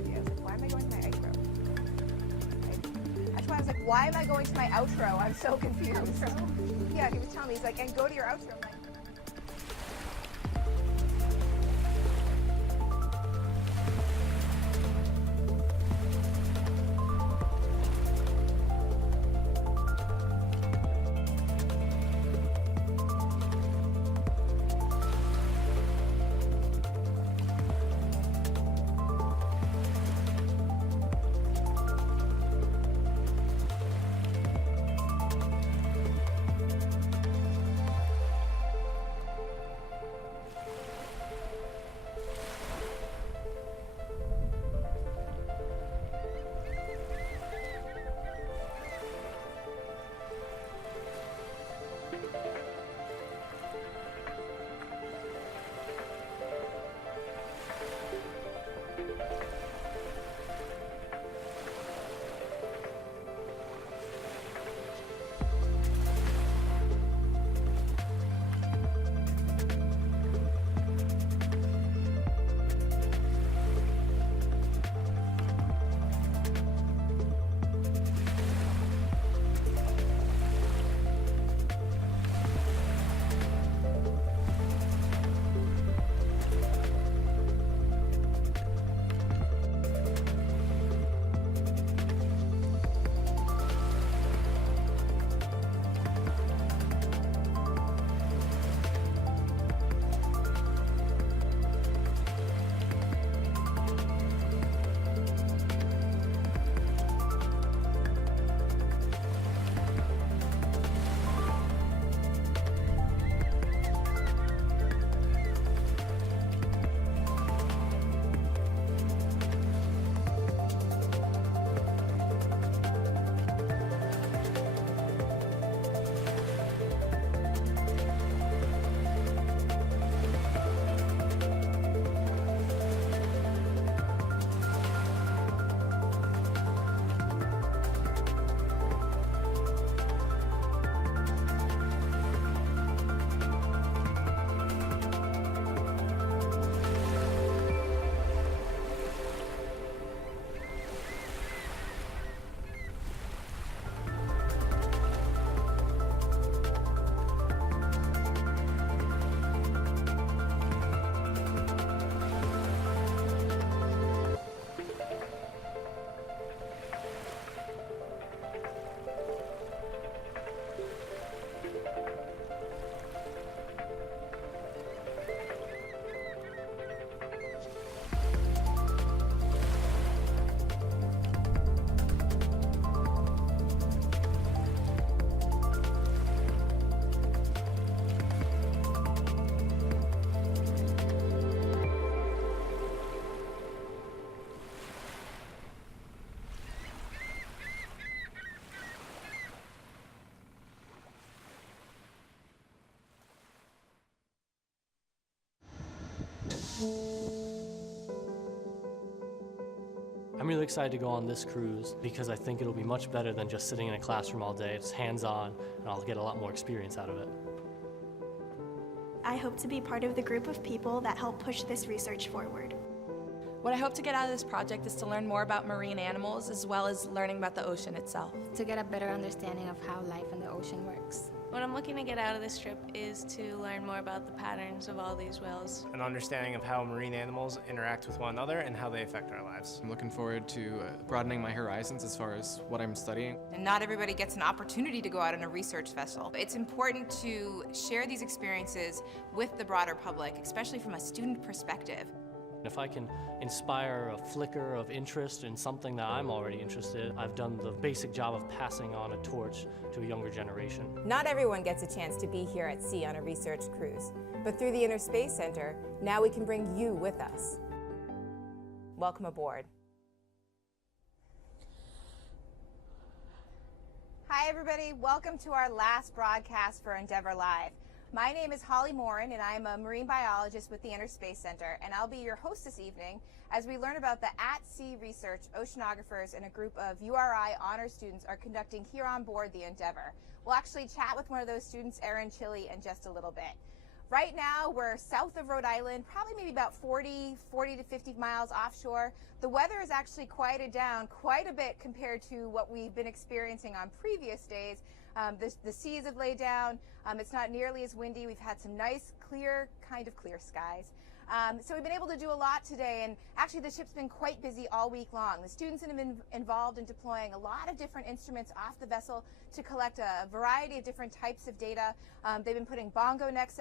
idea. I was like, why am I going to my outro? Right? That's why I was like, why am I going to my outro? I'm so confused. Outro? Yeah, he was telling me, he's like, and go to your outro. I'm like, I'm really excited to go on this cruise because I think it'll be much better than just sitting in a classroom all day. It's hands-on, and I'll get a lot more experience out of it. I hope to be part of the group of people that help push this research forward. What I hope to get out of this project is to learn more about marine animals as well as learning about the ocean itself. To get a better understanding of how life in the ocean works. What I'm looking to get out of this trip is to learn more about the patterns of all these whales. An understanding of how marine animals interact with one another and how they affect our lives. I'm looking forward to broadening my horizons as far as what I'm studying. And not everybody gets an opportunity to go out on a research vessel. It's important to share these experiences with the broader public, especially from a student perspective. If I can inspire a flicker of interest in something that I'm already interested in, I've done the basic job of passing on a torch to a younger generation. Not everyone gets a chance to be here at sea on a research cruise, but through the Inner Space Center, now we can bring you with us. Welcome aboard. Hi everybody, welcome to our last broadcast for Endeavor Live. My name is Holly Morin, and I'm a marine biologist with the Inner Space Center, and I'll be your host this evening as we learn about the at-sea research oceanographers and a group of URI Honors students are conducting here on board the Endeavor. We'll actually chat with one of those students, Erin Chili, in just a little bit. Right now, we're south of Rhode Island, probably maybe about 40 to 50 miles offshore. The weather has actually quieted down quite a bit compared to what we've been experiencing on previous days. The seas have laid down. It's not nearly as windy. We've had some nice, clear skies. So we've been able to do a lot today, and actually the ship's been quite busy all week long. The students have been involved in deploying a lot of different instruments off the vessel to collect a variety of different types of data. They've been putting bongo nets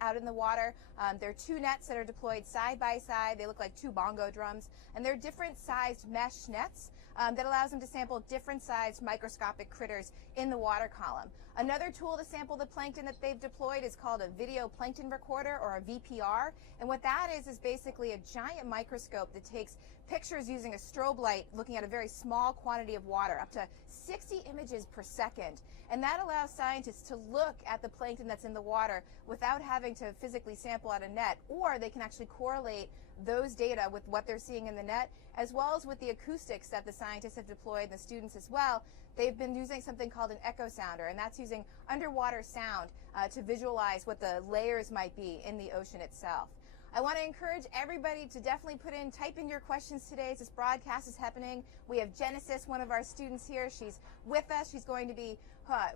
out in the water. There are 2 nets that are deployed side by side. They look like 2 bongo drums, and they're different sized mesh nets that allows them to sample different sized microscopic critters in the water column. Another tool to sample the plankton that they've deployed is called a video plankton recorder, or a VPR. And what that is basically a giant microscope that takes pictures using a strobe light, looking at a very small quantity of water, up to 60 images per second. And that allows scientists to look at the plankton that's in the water without having to physically sample out a net, or they can actually correlate those data with what they're seeing in the net, as well as with the acoustics that the scientists have deployed, and the students as well. They've been using something called an echo sounder, and that's using underwater sound to visualize what the layers might be in the ocean itself. I want to encourage everybody to definitely type in your questions today as this broadcast is happening. We have Genesis, one of our students here. She's with us. She's going to be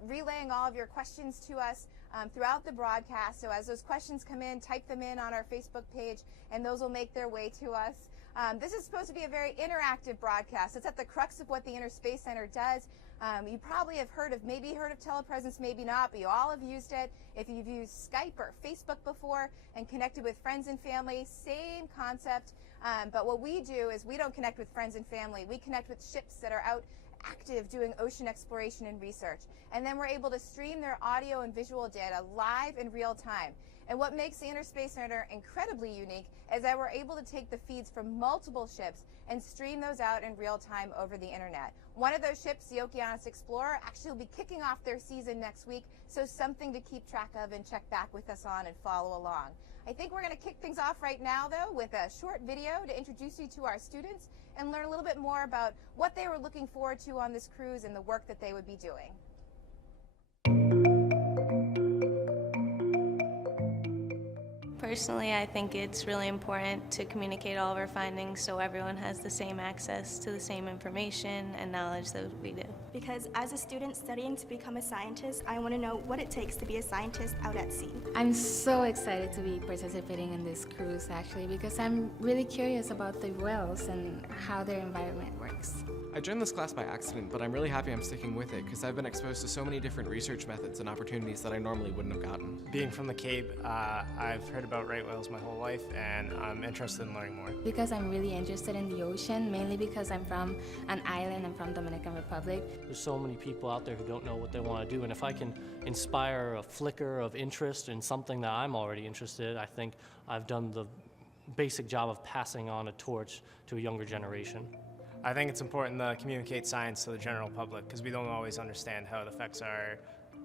relaying all of your questions to us throughout the broadcast. So as those questions come in, type them in on our Facebook page, and those will make their way to us. This is supposed to be a very interactive broadcast. It's at the crux of what the Inner Space Center does. You probably have heard of telepresence, maybe not, but you all have used it. If you've used Skype or Facebook before and connected with friends and family, same concept. But what we do is we don't connect with friends and family. We connect with ships that are out active doing ocean exploration and research. And then we're able to stream their audio and visual data live in real time. And what makes the Inner Space Center incredibly unique is that we're able to take the feeds from multiple ships and stream those out in real time over the internet. One of those ships, the Oceanographic Explorer, actually will be kicking off their season next week, so something to keep track of and check back with us on and follow along. I think we're going to kick things off right now, though, with a short video to introduce you to our students and learn a little bit more about what they were looking forward to on this cruise and the work that they would be doing. Personally, I think it's really important to communicate all of our findings so everyone has the same access to the same information and knowledge that we do. Because as a student studying to become a scientist, I want to know what it takes to be a scientist out at sea. I'm so excited to be participating in this cruise, actually, because I'm really curious about the whales and how their environment works. I joined this class by accident, but I'm really happy I'm sticking with it because I've been exposed to so many different research methods and opportunities that I normally wouldn't have gotten. Being from the Cape, I've heard about right whales my whole life, and I'm interested in learning more. Because I'm really interested in the ocean, mainly because I'm from an island. I'm from Dominican Republic. There's so many people out there who don't know what they want to do, and if I can inspire a flicker of interest in something that I'm already interested in, I think I've done the basic job of passing on a torch to a younger generation. I think it's important to communicate science to the general public because we don't always understand how it affects our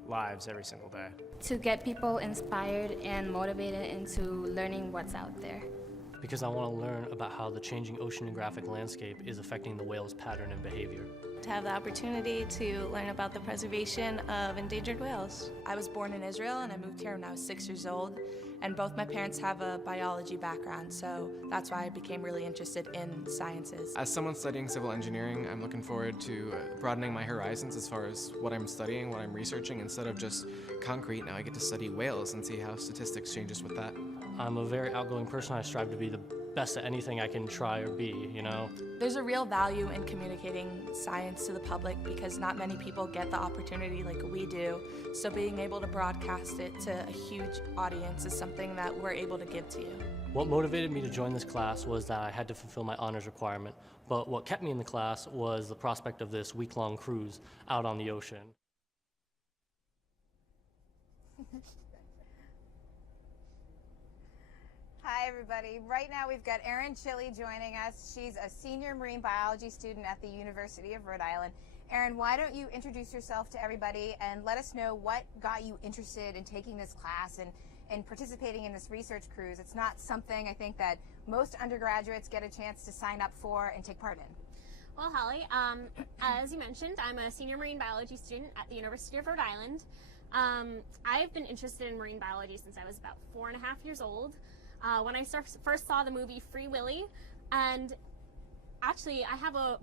lives every single day. To get people inspired and motivated into learning what's out there. Because I want to learn about how the changing oceanographic landscape is affecting the whale's pattern and behavior. To have the opportunity to learn about the preservation of endangered whales. I was born in Israel and I moved here when I was 6 years old. And both my parents have a biology background, so that's why I became really interested in sciences. As someone studying civil engineering, I'm looking forward to broadening my horizons as far as what I'm studying, what I'm researching. Instead of just concrete, now I get to study whales and see how statistics changes with that. I'm a very outgoing person. I strive to be the best at anything I can try or be, you know. There's a real value in communicating science to the public because not many people get the opportunity like we do. So being able to broadcast it to a huge audience is something that we're able to give to you. What motivated me to join this class was that I had to fulfill my honors requirement. But what kept me in the class was the prospect of this week-long cruise out on the ocean. Hi, everybody. Right now we've got Erin Chili joining us. She's a senior marine biology student at the University of Rhode Island. Erin, why don't you introduce yourself to everybody and let us know what got you interested in taking this class and participating in this research cruise. It's not something I think that most undergraduates get a chance to sign up for and take part in. Well, Holly, as you mentioned, I'm a senior marine biology student at the University of Rhode Island. I've been interested in marine biology since I was about 4.5 years old. When I first saw the movie Free Willy, and actually I have a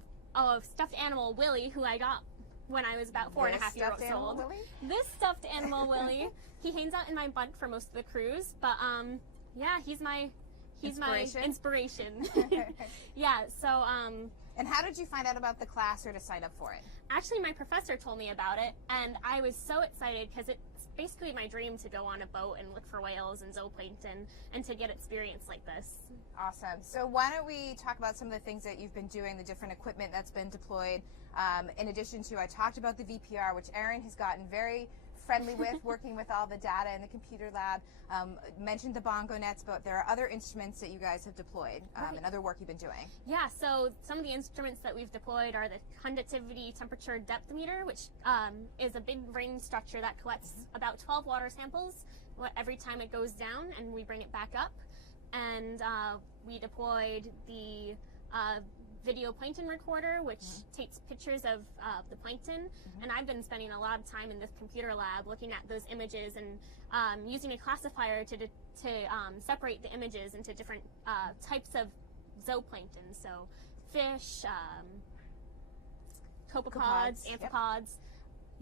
stuffed animal, Willy, who I got when I was about 4.5 years old. This stuffed animal, Willy, he hangs out in my bunk for most of the cruise, but yeah, he's my inspiration. Yeah, so And how did you find out about the class or to sign up for it? Actually, my professor told me about it, and I was so excited because it's basically my dream to go on a boat and look for whales and zooplankton and to get experience like this. Awesome. So why don't we talk about some of the things that you've been doing, the different equipment that's been deployed. In addition to, I talked about the VPR, which Erin has gotten very friendly with, working with all the data in the computer lab. Mentioned the bongo nets, but there are other instruments that you guys have deployed and other work you've been doing. Yeah, so some of the instruments that we've deployed are the conductivity temperature depth meter, which is a big ring structure that collects about 12 water samples every time it goes down, and we bring it back up. And we deployed the video plankton recorder, which takes pictures of the plankton, and I've been spending a lot of time in this computer lab looking at those images and using a classifier to separate the images into different types of zooplankton, so fish, copepods, amphipods.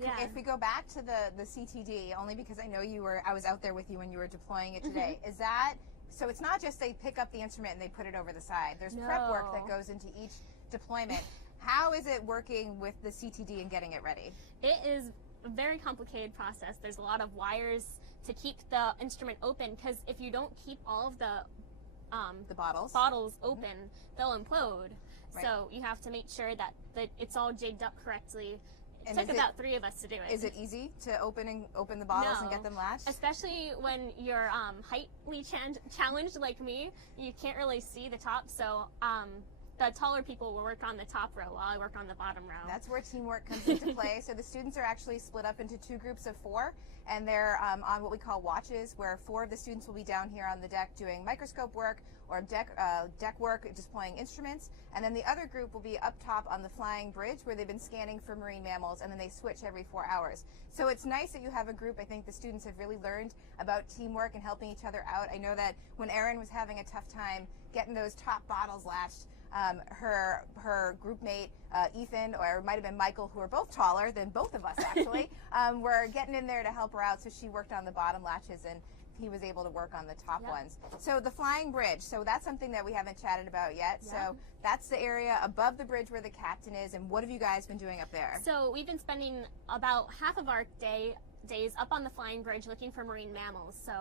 Yeah. If we go back to the CTD, only because I know I was out there with you when you were deploying it today, is that, so it's not just they pick up the instrument and they put it over the side. There's prep work that goes into each deployment. How is it working with the CTD and getting it ready? It is a very complicated process. There's a lot of wires to keep the instrument open, because if you don't keep all of the bottles open, they'll implode. Right. So you have to make sure that it's all jigged up correctly. It took about 3 of us to do it. Is it easy to open the bottles and get them latched? Especially when you're heightly challenged like me. You can't really see the top, so the taller people will work on the top row while I work on the bottom row. That's where teamwork comes into play. So the students are actually split up into 2 groups of 4, and they're on what we call watches, where 4 of the students will be down here on the deck doing microscope work or deck work, deploying instruments, and then the other group will be up top on the flying bridge where they've been scanning for marine mammals, and then they switch every 4 hours. So it's nice that you have a group. I think the students have really learned about teamwork and helping each other out. I know that when Erin was having a tough time getting those top bottles latched, her group mate Ethan, or it might have been Michael, who are both taller than both of us actually, were getting in there to help her out, so she worked on the bottom latches and he was able to work on the top ones. So the flying bridge, so that's something that we haven't chatted about yet. So that's the area above the bridge where the captain is, and what have you guys been doing up there? So we've been spending about half of our days up on the flying bridge looking for marine mammals. So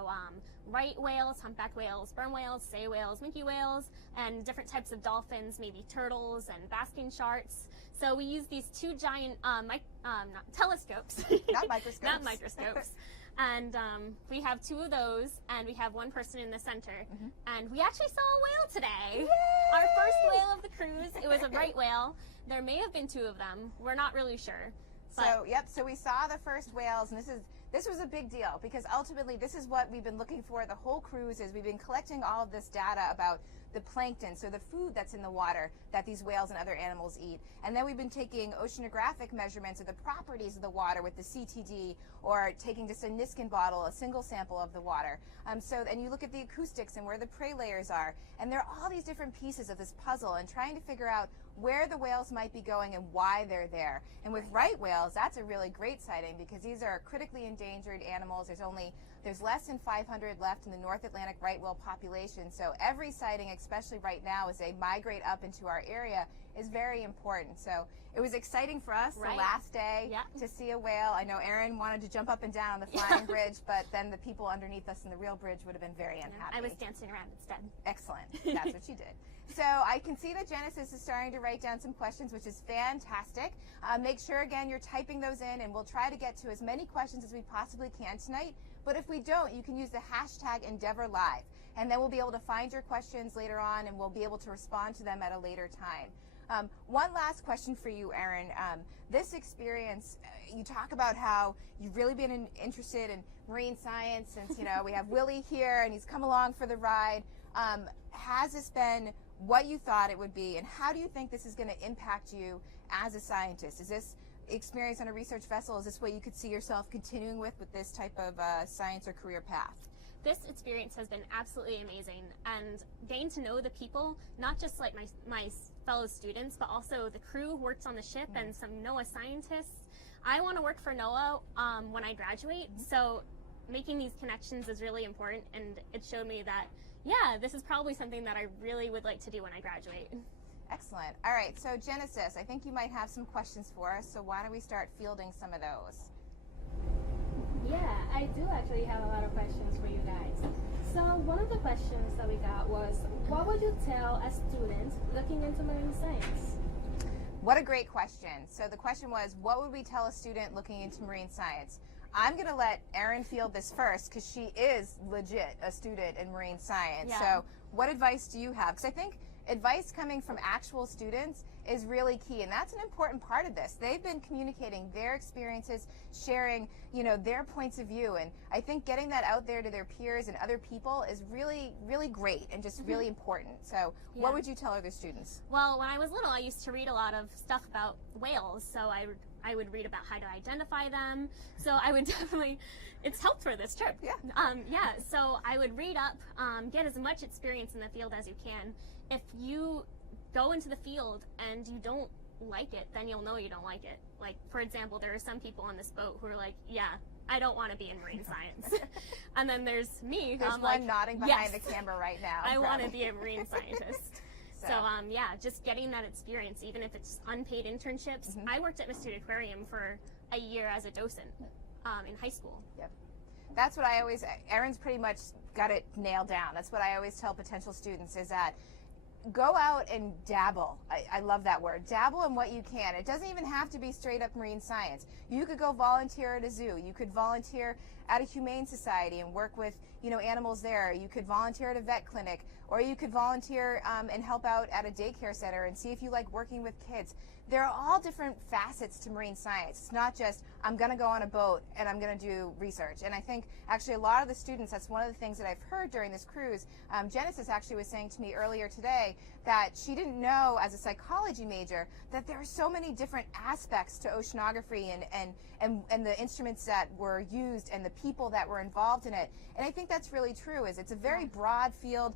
right whales, humpback whales, sperm whales, sei whales, minke whales, and different types of dolphins, maybe turtles and basking sharks. So we use these 2 giant telescopes. Not microscopes. Not microscopes. And we have 2 of those, and we have 1 person in the center. And we actually saw a whale today. Yay! Our first whale of the cruise. It was a right whale. There may have been 2 of them. We're not really sure. So, so we saw the first whales, and this was a big deal, because ultimately this is what we've been looking for the whole cruise. Is we've been collecting all of this data about the plankton, so the food that's in the water that these whales and other animals eat. And then we've been taking oceanographic measurements of the properties of the water with the CTD, or taking just a Niskin bottle, a single sample of the water. And you look at the acoustics and where the prey layers are, and there are all these different pieces of this puzzle, and trying to figure out where the whales might be going and why they're there. And with right whales, that's a really great sighting, because these are critically endangered animals. There's less than 500 left in the North Atlantic right whale population. So every sighting, especially right now as they migrate up into our area, is very important. So it was exciting for us the last day to see a whale. I know Erin wanted to jump up and down on the flying bridge, but then the people underneath us in the real bridge would have been very unhappy. I was dancing around instead. Excellent. That's what you did. So I can see that Genesis is starting to write down some questions, which is fantastic. Make sure, again, you're typing those in, and we'll try to get to as many questions as we possibly can tonight. But if we don't, you can use the hashtag EndeavorLive, and then we'll be able to find your questions later on, and we'll be able to respond to them at a later time. One last question for you, Erin. This experience, you talk about how you've really been interested in marine science since, we have Willie here, and he's come along for the ride. Has this been what you thought it would be, and how do you think this is going to impact you as a scientist? experience on a research vessel, is this what you could see yourself continuing with this type of science or career path? This experience has been absolutely amazing, and getting to know the people, not just like my fellow students, but also the crew who works on the ship and some NOAA scientists. I want to work for NOAA when I graduate, so making these connections is really important, and it showed me that, yeah, this is probably something that I really would like to do when I graduate. Excellent. All right, so Genesis, I think you might have some questions for us, so why don't we start fielding some of those? Yeah, I do actually have a lot of questions for you guys. So one of the questions that we got was, what would you tell a student looking into marine science? What a great question. So the question was, what would we tell a student looking into marine science? I'm going to let Erin field this first because she is legit a student in marine science. Yeah. So what advice do you have? Because I think advice coming from actual students is really key, and that's an important part of this. They've been communicating their experiences, sharing, their points of view, and I think getting that out there to their peers and other people is really, really great and just really important. So what would you tell other students? Well, when I was little, I used to read a lot of stuff about whales, so I would read about how to identify them. So I would definitely, it's helped for this trip. Yeah. So I would read up, get as much experience in the field as you can. If you go into the field and you don't like it, then you'll know you don't like it. Like, for example, there are some people on this boat who are like, yeah, I don't want to be in marine science. And then there's me, who There's I'm one like, nodding behind yes, the camera right now. I want to probably. be a marine scientist. So yeah, just getting that experience, even if it's unpaid internships. I worked at Mystery Aquarium for a year as a docent in high school. Yep. That's what I always, Erin's pretty much got it nailed down. That's what I always tell potential students is that go out and dabble. I love that word. Dabble in what you can. It doesn't even have to be straight up marine science. You could go volunteer at a zoo. You could volunteer at a humane society and work with, animals there. You could volunteer at a vet clinic, or you could volunteer and help out at a daycare center and see if you like working with kids. There are all different facets to marine science. It's not just, I'm going to go on a boat and I'm going to do research. And I think actually a lot of the students, that's one of the things that I've heard during this cruise. Genesis actually was saying to me earlier today that she didn't know as a psychology major that there are so many different aspects to oceanography and the instruments that were used and the people that were involved in it. And I think that's really true. It's a very broad field.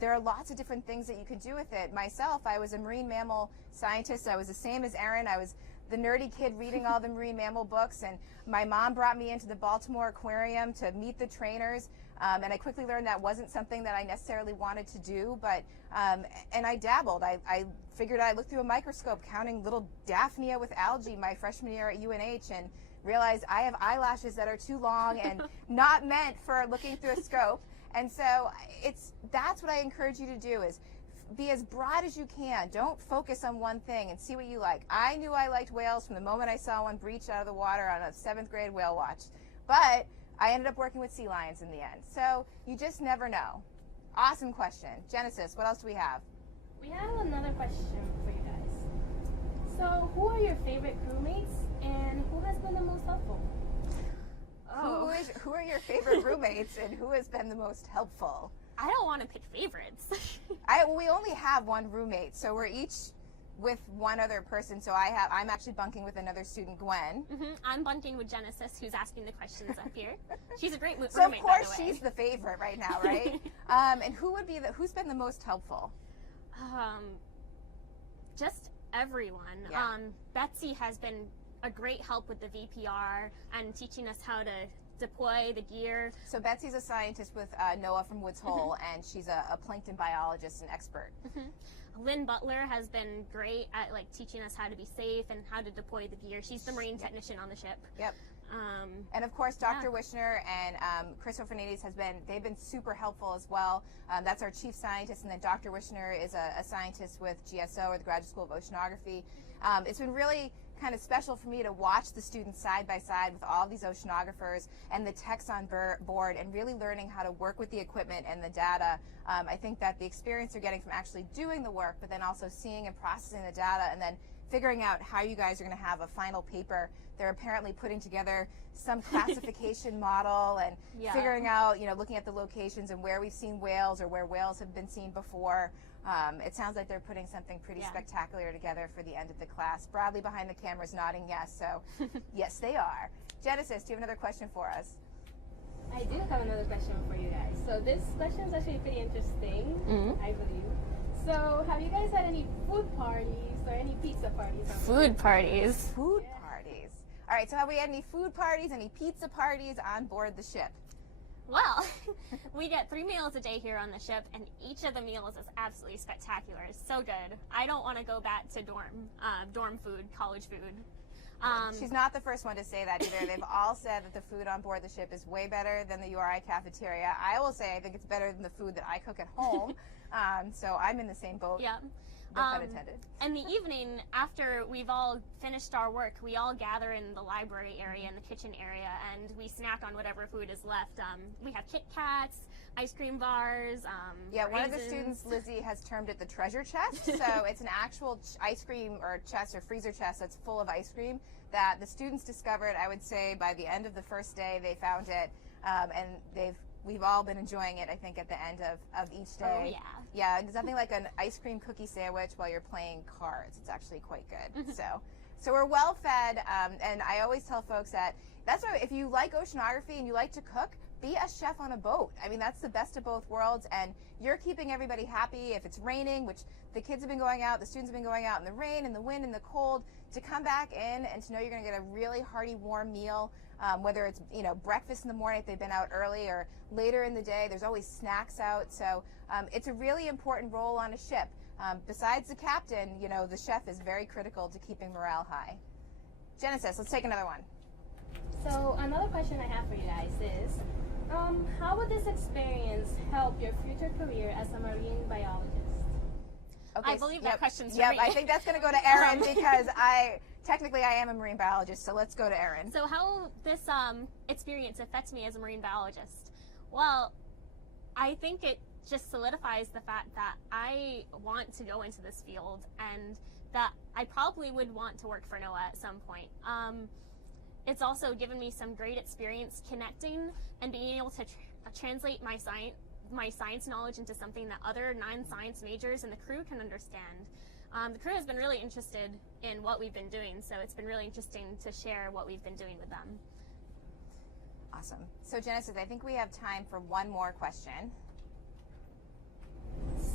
There are lots of different things that you can do with it. Myself, I was a marine mammal scientist. I was the same as Erin. I was the nerdy kid reading all the marine mammal books, and my mom brought me into the Baltimore Aquarium to meet the trainers, and I quickly learned that wasn't something that I necessarily wanted to do, but and I dabbled. I figured I'd look through a microscope counting little Daphnia with algae my freshman year at UNH, and realized I have eyelashes that are too long and not meant for looking through a scope. And so that's what I encourage you to do is be as broad as you can. Don't focus on one thing and see what you like. I knew I liked whales from the moment I saw one breach out of the water on a 7th grade whale watch. But I ended up working with sea lions in the end. So you just never know. Awesome question. Genesis, what else do we have? We have another question for you guys. So who are your favorite crewmates and who has been the most helpful? Who are your favorite roommates and who has been the most helpful? I don't want to pick favorites. We only have one roommate, so we're each with one other person. So I'm actually bunking with another student, Gwen. I'm bunking with Genesis, who's asking the questions up here. She's a great roommate, So of course by the way. she's the favorite right now, right? And who's been the most helpful? Just everyone. Yeah. Betsy has been a great help with the VPR and teaching us how to deploy the gear. So Betsy's a scientist with NOAA from Woods Hole, and she's a plankton biologist and expert. Lynn Butler has been great at teaching us how to be safe and how to deploy the gear. She's the marine technician on the ship. Yep. And of course, Dr. Wishner and Chris Fernandez they've been super helpful as well. That's our chief scientist, and then Dr. Wishner is a scientist with GSO, or the Graduate School of Oceanography. It's been really kind of special for me to watch the students side by side with all these oceanographers and the techs on board and really learning how to work with the equipment and the data. I think that the experience you're getting from actually doing the work, but then also seeing and processing the data and then figuring out how you guys are going to have a final paper. They're apparently putting together some classification model and figuring out, looking at the locations and where we've seen whales or where whales have been seen before. It sounds like they're putting something pretty spectacular together for the end of the class. Bradley behind the camera is nodding yes, so yes, they are. Genesis, do you have another question for us? I do have another question for you guys. So this question is actually pretty interesting, I believe. So have you guys had any food parties or any pizza parties? Food parties. Food parties. All right, so have we had any food parties, any pizza parties on board the ship? Well, we get 3 meals a day here on the ship, and each of the meals is absolutely spectacular. It's so good. I don't want to go back to dorm food, college food. She's not the first one to say that either. They've all said that the food on board the ship is way better than the URI cafeteria. I will say I think it's better than the food that I cook at home. So I'm in the same boat. Yeah. No pun intended. In the evening, after we've all finished our work, we all gather in the library area and the kitchen area, and we snack on whatever food is left. We have Kit Kats, ice cream bars, yeah, one of the raisins. students, Lizzie, has termed it the treasure chest. So it's an actual ice cream or chest or freezer chest that's full of ice cream that the students discovered. I would say by the end of the first day they found it, and we've all been enjoying it, I think, at the end of each day. Oh, yeah. Yeah, there's nothing like an ice cream cookie sandwich while you're playing cards. It's actually quite good. So we're well fed, and I always tell folks that's why if you like oceanography and you like to cook, be a chef on a boat. I mean, that's the best of both worlds, and you're keeping everybody happy. If it's raining, which the kids have been going out, the students have been going out in the rain and the wind and the cold, to come back in and to know you're going to get a really hearty, warm meal, whether it's breakfast in the morning if they've been out early or later in the day. There's always snacks out, so it's a really important role on a ship. Besides the captain, the chef is very critical to keeping morale high. Genesis, let's take another one. So another question I have for you guys is, how would this experience help your future career as a marine biologist? Okay, I believe that question's for Yep, me. I think that's going to go to Erin because technically I am a marine biologist, so let's go to Erin. So how this experience affects me as a marine biologist? Well, I think it just solidifies the fact that I want to go into this field and that I probably would want to work for NOAA at some point. It's also given me some great experience connecting and being able to translate my science knowledge into something that other non-science majors and the crew can understand. The crew has been really interested in what we've been doing, so it's been really interesting to share what we've been doing with them. Awesome. So Genesis, I think we have time for one more question.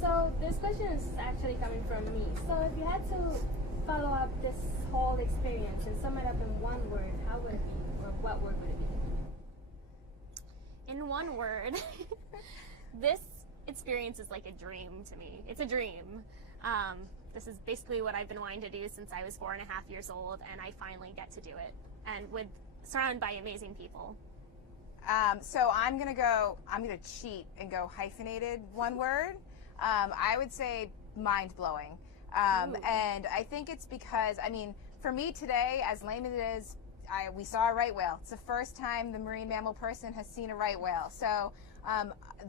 So this question is actually coming from me. So if you had to follow up this whole experience and sum it up in one word, how would it be, or what word would it be? In one word, this experience is like a dream to me. It's a dream. This is basically what I've been wanting to do since I was 4.5 years old, and I finally get to do it, and surrounded by amazing people. So I'm gonna cheat and go hyphenated one word. I would say mind-blowing. And I think it's because, for me today, as lame as it is, we saw a right whale. It's the first time the marine mammal person has seen a right whale. So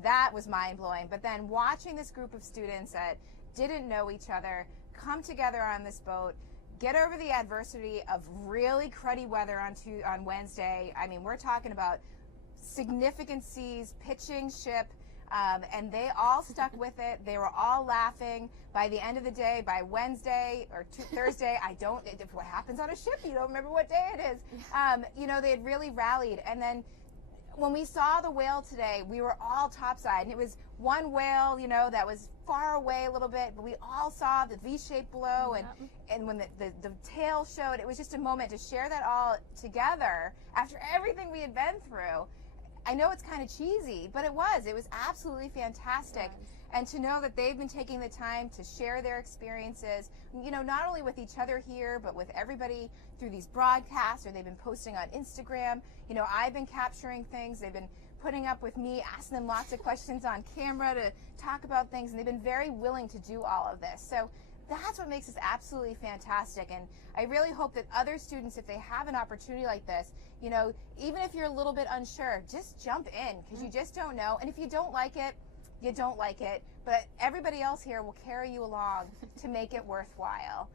that was mind-blowing. But then watching this group of students that didn't know each other come together on this boat, get over the adversity of really cruddy weather on Wednesday. We're talking about significant seas, pitching ship, and they all stuck with it. They were all laughing. By the end of the day, by Wednesday or Thursday, what happens on a ship, you don't remember what day it is. They had really rallied. And then when we saw the whale today, we were all topside, and it was one whale, that was far away a little bit, but we all saw the V-shaped blow, and when the tail showed, it was just a moment to share that all together after everything we had been through. I know it's kind of cheesy, but it was absolutely fantastic. And to know that they've been taking the time to share their experiences, not only with each other here, but with everybody through these broadcasts, or they've been posting on Instagram. I've been capturing things. They've been putting up with me, asking them lots of questions on camera to talk about things, and they've been very willing to do all of this. So that's what makes this absolutely fantastic. And I really hope that other students, if they have an opportunity like this, even if you're a little bit unsure, just jump in, because you just don't know. And if you don't like it, you don't like it, but everybody else here will carry you along to make it worthwhile.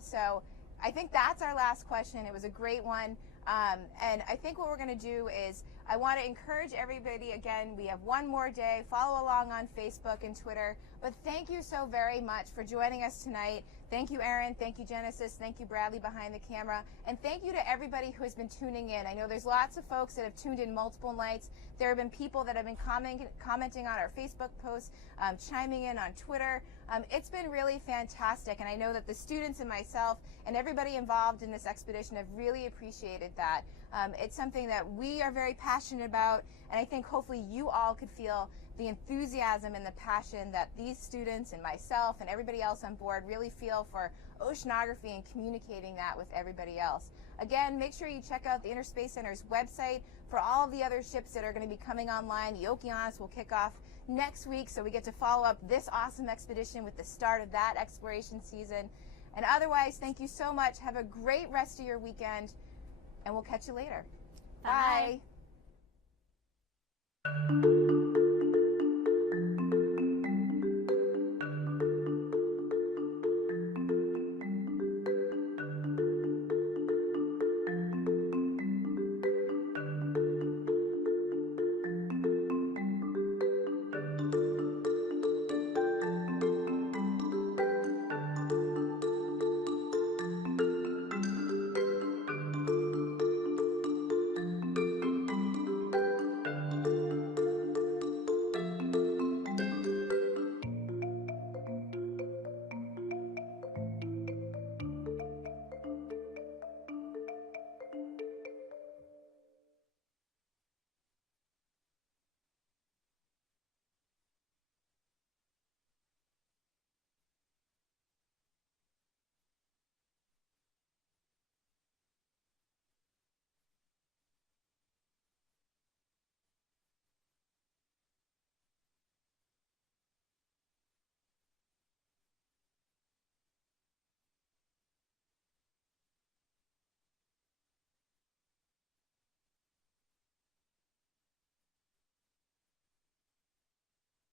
So I think that's our last question. It was a great one. And I think what we're going to do is I want to encourage everybody, again, we have one more day. Follow along on Facebook and Twitter. But thank you so very much for joining us tonight. Thank you, Aaron. Thank you, Genesis. Thank you, Bradley, behind the camera. And thank you to everybody who has been tuning in. I know there's lots of folks that have tuned in multiple nights. There have been people that have been commenting on our Facebook posts, chiming in on Twitter. It's been really fantastic, and I know that the students and myself and everybody involved in this expedition have really appreciated that. It's something that we are very passionate about, and I think hopefully you all could feel the enthusiasm and the passion that these students and myself and everybody else on board really feel for oceanography and communicating that with everybody else. Again, make sure you check out the Interspace Center's website for all of the other ships that are going to be coming online. The URI Honors will kick off next week, so we get to follow up this awesome expedition with the start of that exploration season. And otherwise, thank you so much. Have a great rest of your weekend, and we'll catch you later. Bye. Bye.